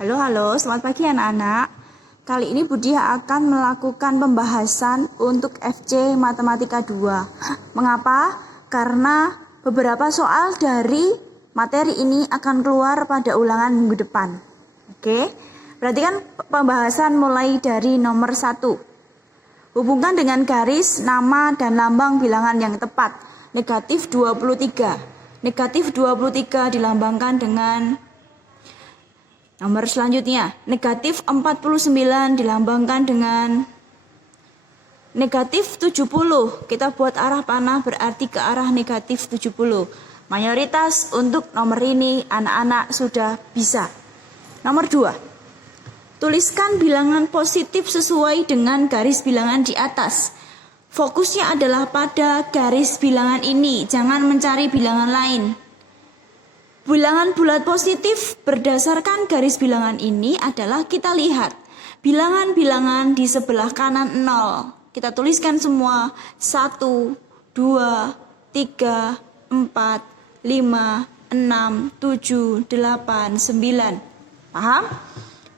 Halo, selamat pagi anak-anak. Kali ini Budi akan melakukan pembahasan untuk FC Matematika 2. Mengapa? Karena beberapa soal dari materi ini akan keluar pada ulangan minggu depan. Oke, berarti kan pembahasan mulai dari nomor 1. Hubungkan dengan garis, nama, dan lambang bilangan yang tepat. Negatif 23. Negatif 23 dilambangkan dengan nomor selanjutnya, negatif 49 dilambangkan dengan negatif 70. Kita buat arah panah berarti ke arah negatif 70. Mayoritas untuk nomor ini anak-anak sudah bisa. Nomor 2. Tuliskan bilangan positif sesuai dengan garis bilangan di atas. Fokusnya adalah pada garis bilangan ini, jangan mencari bilangan lain. Bilangan bulat positif berdasarkan garis bilangan ini adalah kita lihat bilangan-bilangan di sebelah kanan 0. Kita tuliskan semua 1, 2, 3, 4, 5, 6, 7, 8, 9. Paham?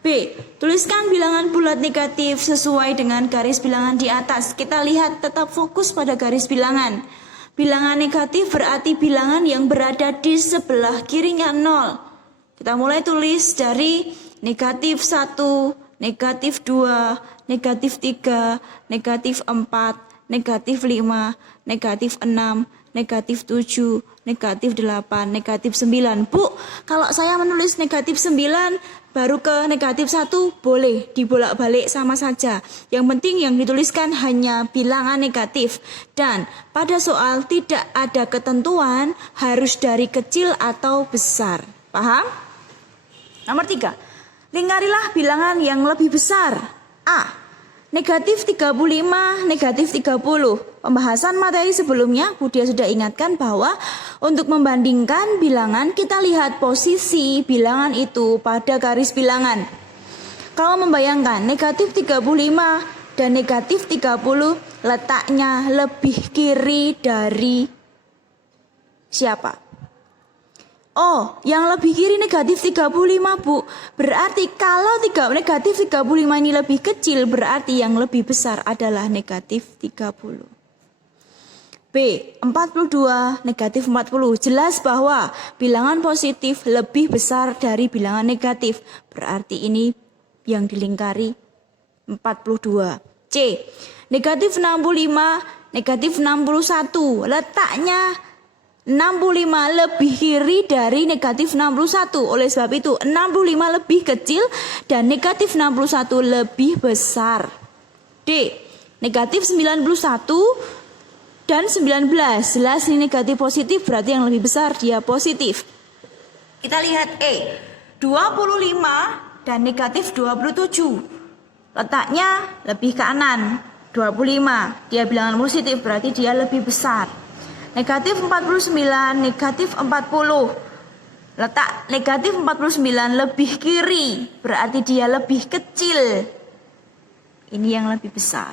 B. Tuliskan bilangan bulat negatif sesuai dengan garis bilangan di atas. Kita lihat tetap fokus pada garis bilangan. Bilangan negatif berarti bilangan yang berada di sebelah kirinya 0. Kita mulai tulis dari negatif 1, negatif 2, negatif 3, negatif 4, negatif 5, negatif 6, negatif 7, negatif 8, negatif 9. Bu, kalau saya menulis negatif 9 baru ke negatif 1 boleh dibolak-balik sama saja. Yang penting yang dituliskan hanya bilangan negatif. Dan pada soal tidak ada ketentuan harus dari kecil atau besar. Paham? Nomor 3. Lingkarilah bilangan yang lebih besar. A. Negatif 35, negatif 30. Pembahasan materi sebelumnya Budi sudah ingatkan bahwa untuk membandingkan bilangan kita lihat posisi bilangan itu pada garis bilangan. Kalau membayangkan negatif 35 dan negatif 30 letaknya lebih kiri dari siapa? Oh, yang lebih kiri negatif 35, Bu. Berarti kalau negatif 35 ini lebih kecil, berarti yang lebih besar adalah negatif 30. B. 42, negatif 40. Jelas bahwa bilangan positif lebih besar dari bilangan negatif. Berarti ini yang dilingkari 42. C. Negatif 65, negatif 61. Letaknya 65 lebih kiri dari negatif 61. Oleh sebab itu 65 lebih kecil dan negatif 61 lebih besar. D. Negatif 91 dan 19. Jelas ini negatif positif berarti yang lebih besar dia positif. Kita lihat E. 25 dan negatif 27. Letaknya lebih kanan. 25 dia bilangan positif berarti dia lebih besar. Negatif 49, negatif 40. Letak negatif 49 lebih kiri, berarti dia lebih kecil. Ini yang lebih besar.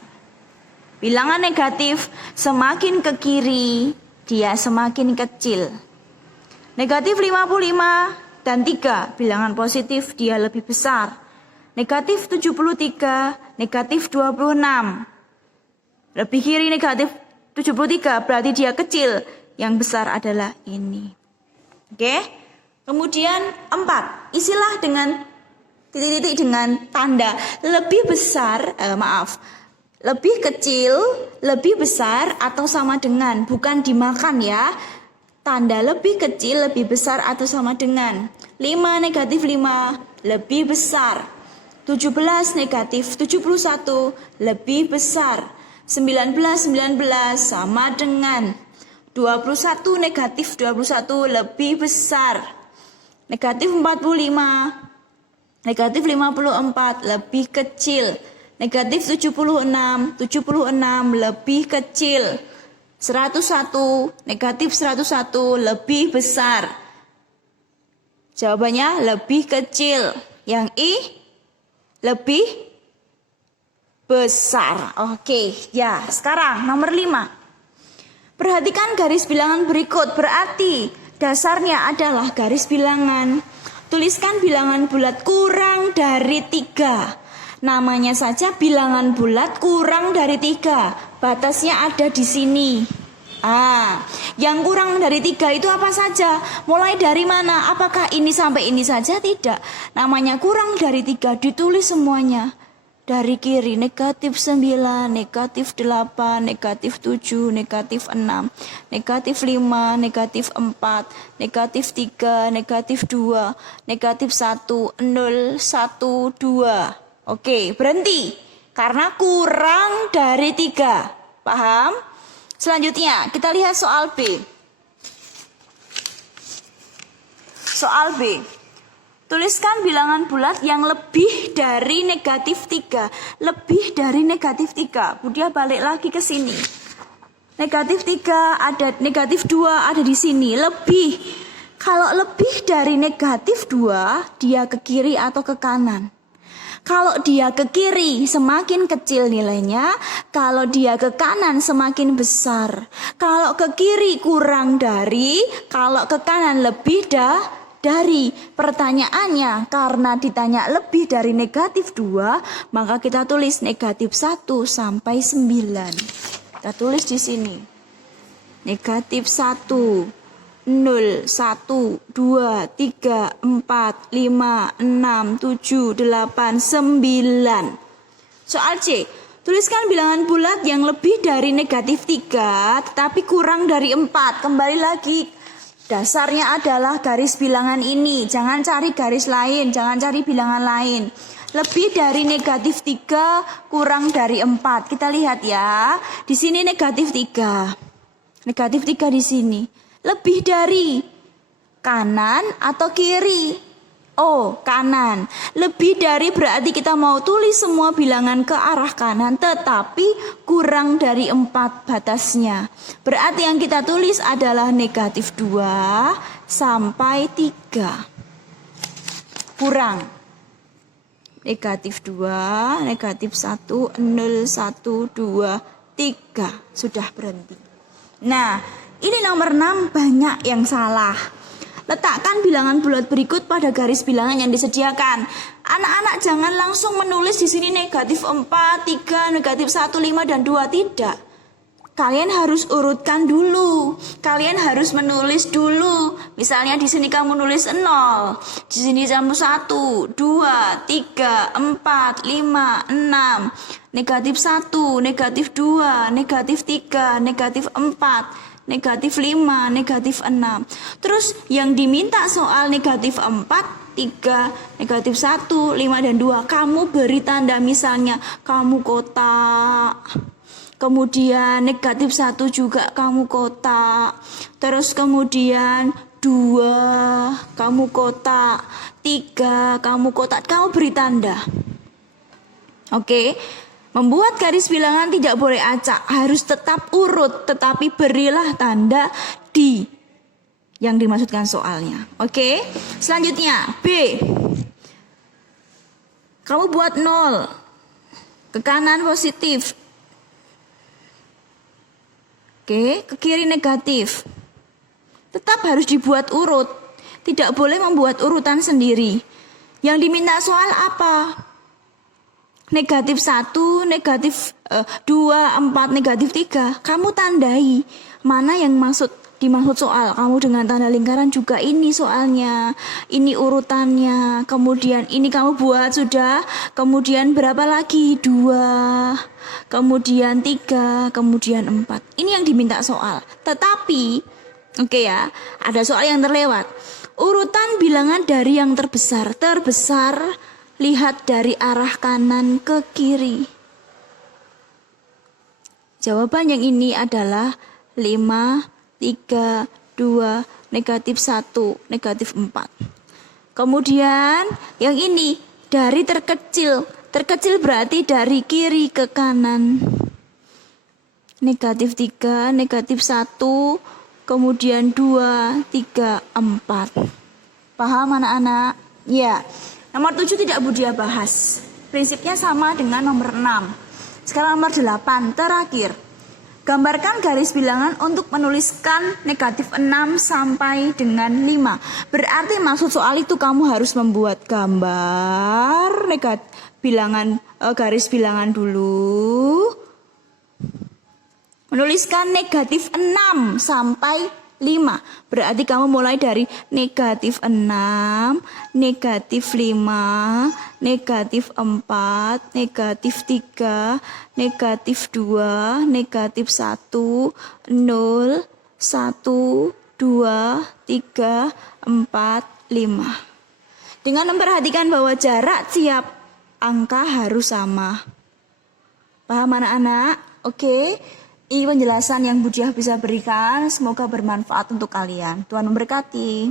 Bilangan negatif semakin ke kiri, dia semakin kecil. Negatif 55 dan 3, bilangan positif dia lebih besar. Negatif 73, negatif 26. Lebih kiri negatif 73 berarti dia kecil, yang besar adalah ini. Oke. Kemudian 4, isilah dengan titik-titik dengan tanda lebih besar, lebih kecil, lebih besar atau sama dengan, bukan dimakan ya. Tanda lebih kecil, lebih besar atau sama dengan. 5 negatif 5 lebih besar. 17 negatif 71 lebih besar. 19 sama dengan 21 negatif 21 lebih besar. Negatif 45, negatif 54 lebih kecil. Negatif 76 lebih kecil. 101 negatif 101 lebih besar. Jawabannya lebih kecil. Yang I lebih besar. Oke, ya. Sekarang nomor 5. Perhatikan garis bilangan berikut. Berarti dasarnya adalah garis bilangan Tuliskan bilangan bulat kurang dari 3. Namanya saja bilangan bulat kurang dari 3. Batasnya ada di sini. Yang kurang dari 3 itu apa saja? Mulai dari mana? Apakah ini sampai ini saja? Tidak. Namanya kurang dari 3, ditulis semuanya. Dari kiri, negatif 9, negatif 8, negatif 7, negatif 6, negatif 5, negatif 4, negatif 3, negatif 2, negatif 1, 0, 1, 2. Oke, berhenti. Karena kurang dari 3. Paham? Selanjutnya, kita lihat soal B. Soal B. Tuliskan bilangan bulat yang lebih dari negatif 3. Lebih dari negatif 3. Budia balik lagi ke sini. Negatif 3 ada, negatif 2 ada di sini. Lebih. Kalau lebih dari negatif 2, dia ke kiri atau ke kanan. Kalau dia ke kiri semakin kecil nilainya, kalau dia ke kanan semakin besar. Kalau ke kiri kurang dari, kalau ke kanan lebih dari. Pertanyaannya, karena ditanya lebih dari negatif 2, maka kita tulis negatif 1 sampai 9. Kita tulis di sini. Negatif 1, 0, 1, 2, 3, 4, 5, 6, 7, 8, 9. Soal C. Tuliskan bilangan bulat yang lebih dari negatif 3, tetapi kurang dari 4. Kembali lagi. Dasarnya adalah garis bilangan ini. Jangan cari garis lain, jangan cari bilangan lain. Lebih dari negatif 3, kurang dari 4. Kita lihat ya. Di sini negatif 3. Negatif 3 di sini. Lebih dari kanan atau kiri? Oh, kanan. Lebih dari berarti kita mau tulis semua bilangan ke arah kanan, tetapi kurang dari 4 batasnya. Berarti yang kita tulis adalah negatif 2 sampai 3. Kurang. Negatif 2, negatif 1, 0, 1, 2, 3. Sudah berhenti. Nah, ini nomor 6 banyak yang salah. Letakkan bilangan bulat berikut pada garis bilangan yang disediakan. Anak-anak jangan langsung menulis di sini negatif 4, 3, negatif 1, 5, dan 2. Tidak. Kalian harus urutkan dulu. Kalian harus menulis dulu. Misalnya di sini kamu nulis 0. Di sini kamu 1, 2, 3, 4, 5, 6. Negatif 1, negatif 2, negatif 3, negatif 4. Negatif 5, negatif 6. Terus yang diminta soal negatif 4, 3, negatif 1, 5, dan 2. Kamu beri tanda misalnya kamu kotak. Kemudian negatif 1 juga kamu kotak. Terus kemudian 2 kamu kotak. 3 kamu kotak. Kamu beri tanda. Oke. Membuat garis bilangan tidak boleh acak, harus tetap urut, tetapi berilah tanda di yang dimaksudkan soalnya. Oke, selanjutnya B. Kamu buat 0, ke kanan positif, oke, ke kiri negatif. Tetap harus dibuat urut, tidak boleh membuat urutan sendiri. Yang diminta soal apa? Negatif 1, negatif 2, 4, negatif 3. Kamu tandai mana yang dimaksud soal. Kamu dengan tanda lingkaran juga ini soalnya. Ini urutannya. Kemudian ini kamu buat sudah. Kemudian berapa lagi? 2. Kemudian 3. Kemudian 4. Ini yang diminta soal. Tetapi, oke ya, ada soal yang terlewat. Urutan bilangan dari yang terbesar. Terbesar lihat dari arah kanan ke kiri. Jawaban yang ini adalah 5, 3, 2, negatif 1, negatif 4. Kemudian yang ini dari terkecil. Terkecil berarti dari kiri ke kanan. Negatif 3, negatif 1, kemudian 2, 3, 4. Paham anak-anak? Ya. Nomor 7 tidak Budia bahas. Prinsipnya sama dengan nomor 6. Sekarang nomor 8, terakhir. Gambarkan garis bilangan untuk menuliskan negatif 6 sampai dengan 5. Berarti maksud soal itu kamu harus membuat gambar garis bilangan dulu. Menuliskan negatif 6 sampai 5. Berarti kamu mulai dari negatif 6, negatif 5, negatif 4, negatif 3, negatif 2, negatif 1, 0, 1, 2, 3, 4, 5. Dengan memperhatikan bahwa jarak tiap angka harus sama. Paham anak-anak? Oke. Ini penjelasan yang Bu Diah bisa berikan. Semoga bermanfaat untuk kalian. Tuhan memberkati.